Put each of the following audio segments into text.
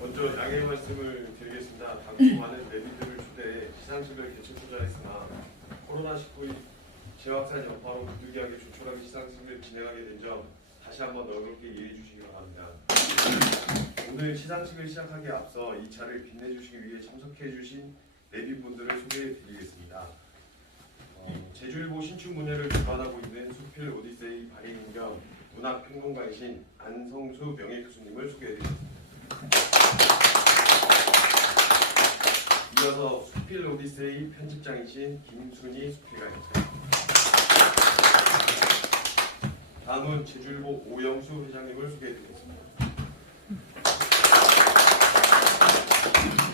먼저 양해 말씀을 드리겠습니다. 많은 내빈들을 초대해 시상식을 개최하고자 했으나 코로나19 재확산 여파로 부득이하게 조촐하게 시상식을 진행하게 된 점 다시 한번 너그럽게 이해해 주시기 바랍니다. 오늘 시상식을 시작하기에 앞서 이 차를 빛내주시기 위해 참석해 주신 내빈분들을 소개해 드리겠습니다. 어, 제주일보 신춘문예를 주관하고 있는 수필 오디세이 발행인 겸 문학평론가이신 안성수 명예교수님을 소개해 드리겠습니다. 이어서 수필 오디세이 편집장이신 김순희 수필가입니다. 다음은 제주일보 오영수 회장님을 소개해드리겠습니다.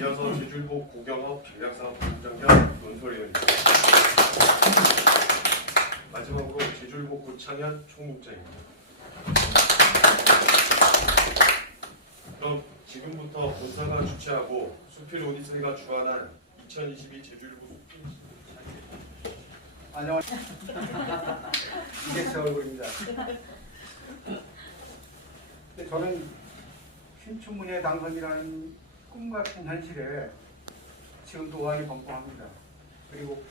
이어서 제주일보 고경업 전략사업 본부장 겸 논설위원입니다. 마지막으로 제주일보 고창현 총무부장입니다. 그럼 지금부터 본사가 주최하고 수필 오디세이가 주관한 2022 제주일보 수필 안녕하세요. 이게 제 얼굴입니다. 저는 신춘문예 당선이라는 꿈 같은 현실에 지금도 의안이 벙벙합니다. 그리고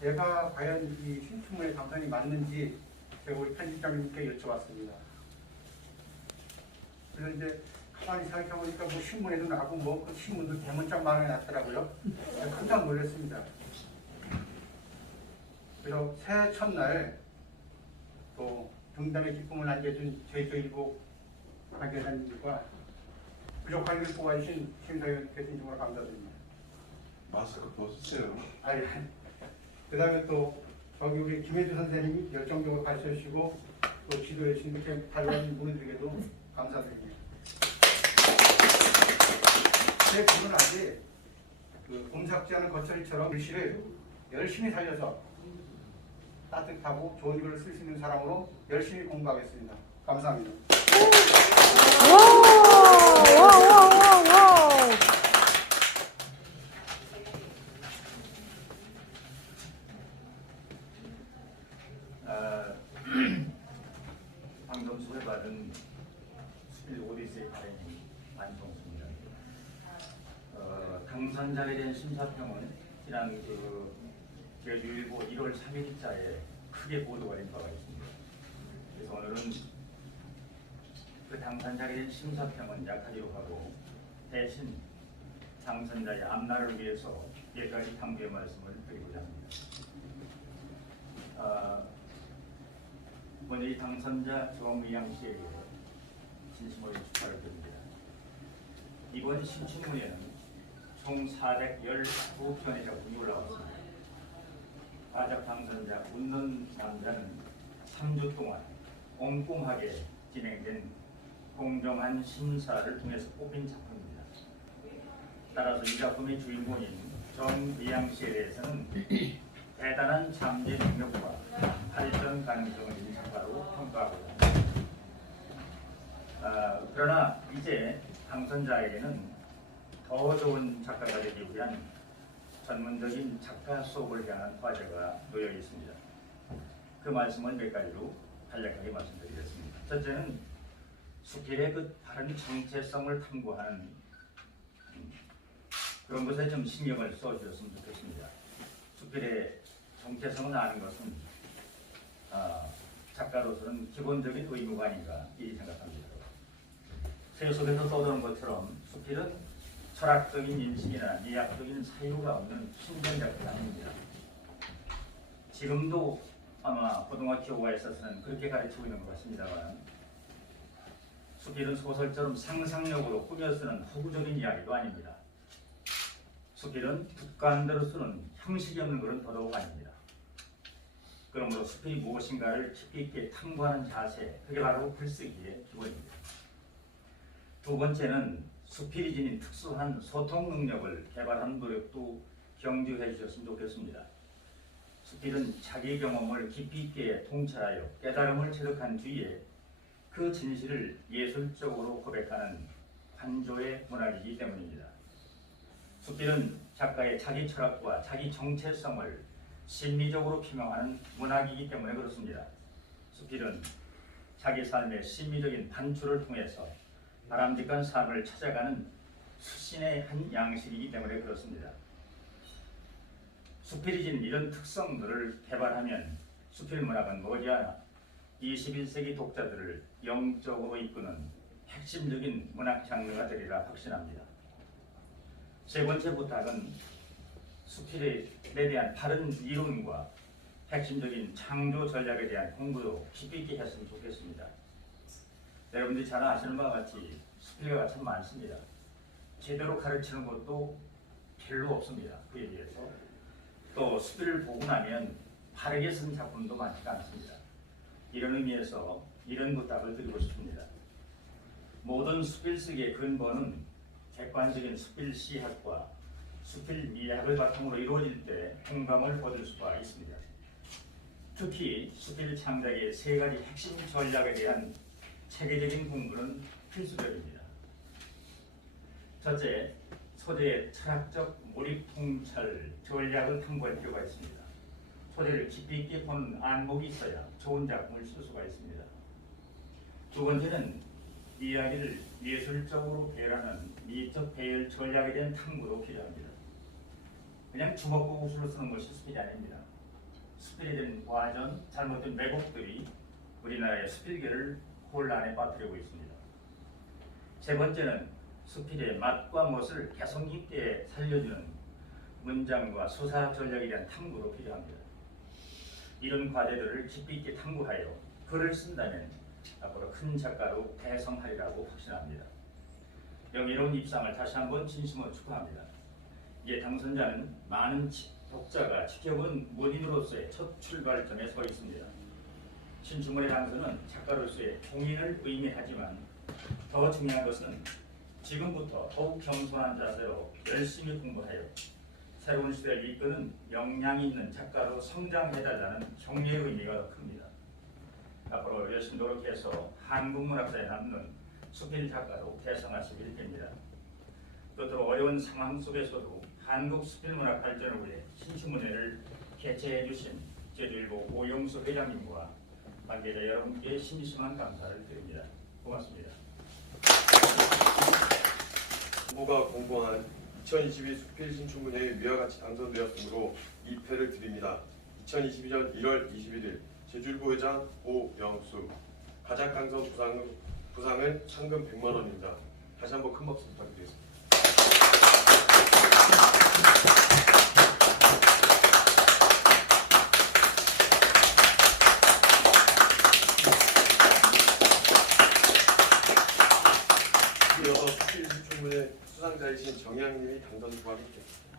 내가 과연 이 신춘문예 당선이 맞는지 제가 우리 편집장님께 여쭤봤습니다. 그래서 이제 가만히 생각해보니까 뭐 신문에도 나고 뭐그 신문도 대문짝 만원에 났더라고요. 깜짝 놀랐습니다. 그래서 새해 첫날 또 등단의 기쁨을 안겨준 제주일보 관계자님들과 부족한 일 뽑아주신 심사위원께서 정말 감사드립니다. 마스크 벗으세요. 아니, 그 다음에 또 저기 우리 김혜주 선생님이 열정적으로 가르쳐 주시고 또 지도해 주신 이렇게 발언 분들에게도 감사드립니다. 제 기분은 아직 그 봄삭지 않은 겉처리처럼 글씨를 열심히 살려서 따뜻하고 좋은 글을 쓸 수 있는 사람으로 열심히 공부하겠습니다. 감사합니다. 아, 방금 소개받은 스필 오디세이 발행인 안성수입니다. 어, 당선자에 대한 심사평은 지난 그 제주일보 1월 3일자에 크게 보도가 된 바가 있습니다. 그래서 오늘은 그 당선자에 대한 심사평은 약하기로 하고 대신 당선자의 앞날을 위해서 몇 가지 당부의 말씀을 드리고자 합니다. 아, 먼저 이 당선자 정의양 씨에게 진심으로 축하를 드립니다. 이번 신춘문예는 총 412편의 작품이 올라왔습니다. 가작 당선자 웃는 남자는 3주 동안 꼼꼼하게 진행된 공정한 심사를 통해서 뽑힌 작품입니다. 따라서 이 작품의 주인공인 정미양 씨에 대해서는 대단한 잠재 능력과 발전 가능성을 있는 작가로 평가하고 있습니다. 아, 그러나 이제 당선자에게는 더 좋은 작가가 되기 위한 전문적인 작가 수업을 향한 과제가 놓여 있습니다. 그 말씀은 몇 가지로 간략하게 말씀드리겠습니다. 첫째는 수필의 그 바른 정체성을 탐구하는 음, 그런 것에 좀 신경을 써주셨으면 좋겠습니다. 수필의 정체성을 아는 것은 아, 작가로서는 기본적인 의무가 아닌가 이 생각합니다. 세 속에서 떠도는 것처럼 수필은 철학적인 인식이나 미학적인 사유가 없는 신전 작가가 아닙니다. 지금도 아마 고등학교가 있어서는 그렇게 가르치고 있는 것 같습니다만 수필은 소설처럼 상상력으로 꾸며 쓰는 허구적인 이야기도 아닙니다. 수필은 북관대로 쓰는 형식이 없는 것은 더더욱 아닙니다. 그러므로 수필이 무엇인가를 깊이 있게 탐구하는 자세, 그게 바로 글쓰기의 기본입니다. 두 번째는 수필이 지닌 특수한 소통 능력을 개발하는 노력도 경주해 주셨으면 좋겠습니다. 수필은 자기 경험을 깊이 있게 통찰하여 깨달음을 체득한 뒤에 그 진실을 예술적으로 고백하는 관조의 문학이기 때문입니다. 수필은 작가의 자기 철학과 자기 정체성을 심미적으로 표명하는 문학이기 때문에 그렇습니다. 수필은 자기 삶의 심미적인 반출을 통해서 바람직한 삶을 찾아가는 수신의 한 양식이기 때문에 그렇습니다. 수필이 진 이런 특성들을 개발하면 수필 문학은 머지않아 21세기 독자들을 영적으로 이끄는 핵심적인 문학 장르가 되리라 확신합니다. 세 번째 부탁은 수필에 대한 바른 이론과 핵심적인 창조 전략에 대한 공부도 깊이 있게 했으면 좋겠습니다. 여러분들이 잘 아시는 바와 같이 수필가가 참 많습니다. 제대로 가르치는 것도 별로 없습니다. 그에 비해서 또 수필을 보고 나면 바르게 쓴 작품도 많지가 않습니다. 이런 의미에서 이런 부탁을 드리고 싶습니다. 모든 수필 쓰기의 근본은 객관적인 수필 시학과 수필 미학을 바탕으로 이루어질 때 행감을 얻을 수가 있습니다. 특히 수필 창작의 세 가지 핵심 전략에 대한 체계적인 공부는 필수적입니다. 첫째, 소재의 철학적 몰입 통찰 전략을 탐구할 필요가 있습니다. 소재를 깊이 있게 보는 안목이 있어야 좋은 작품을 쓸 수가 있습니다. 두 번째는 이야기를 예술적으로 배열하는 미적 배열 전략에 대한 탐구도 필요합니다. 그냥 주먹구구술로 쓰는 것이 수필이 아닙니다. 대한 과전, 잘못된 왜곡들이 우리나라의 수필계를 혼란에 빠뜨리고 있습니다. 세 번째는 수필의 맛과 멋을 개성 깊게 살려주는 문장과 수사 전략에 대한 탐구도 필요합니다. 이런 과제들을 깊이 있게 탐구하여 글을 쓴다면 앞으로 큰 작가로 대성하리라고 확신합니다. 명예로운 입상을 다시 한번 진심으로 축하합니다. 이제 당선자는 많은 지- 독자가 지켜본 문인으로서의 첫 출발점에 서 있습니다. 신춘문의 당선은 작가로서의 공인을 의미하지만 더 중요한 것은 지금부터 더욱 겸손한 자세로 열심히 공부하여 새로운 시대를 이끄는 역량 있는 작가로 성장해달라는 격려의 의미가 더 큽니다. 앞으로 열심히 노력해서 한국 문학사에 남는 수필 작가로 대성하시길 빕니다. 또또 어려운 상황 속에서도 한국 수필 문학 발전을 위해 신춘문예를 개최해 주신 제주일보 오용수 회장님과 관계자 여러분께 심심한 감사를 드립니다. 고맙습니다. 후보가 공고한 2022 수필 신춘문예에 위와 같이 당선되었으므로 이 패를 드립니다. 2022년 1월 21일 제주일보 회장 오영수 가장 당선 부상, 부상은 상금 100만 원입니다. 다시 한번 큰 박수 부탁드리겠습니다. 수상자이신 정양님이 당선 소감을 듣겠습니다.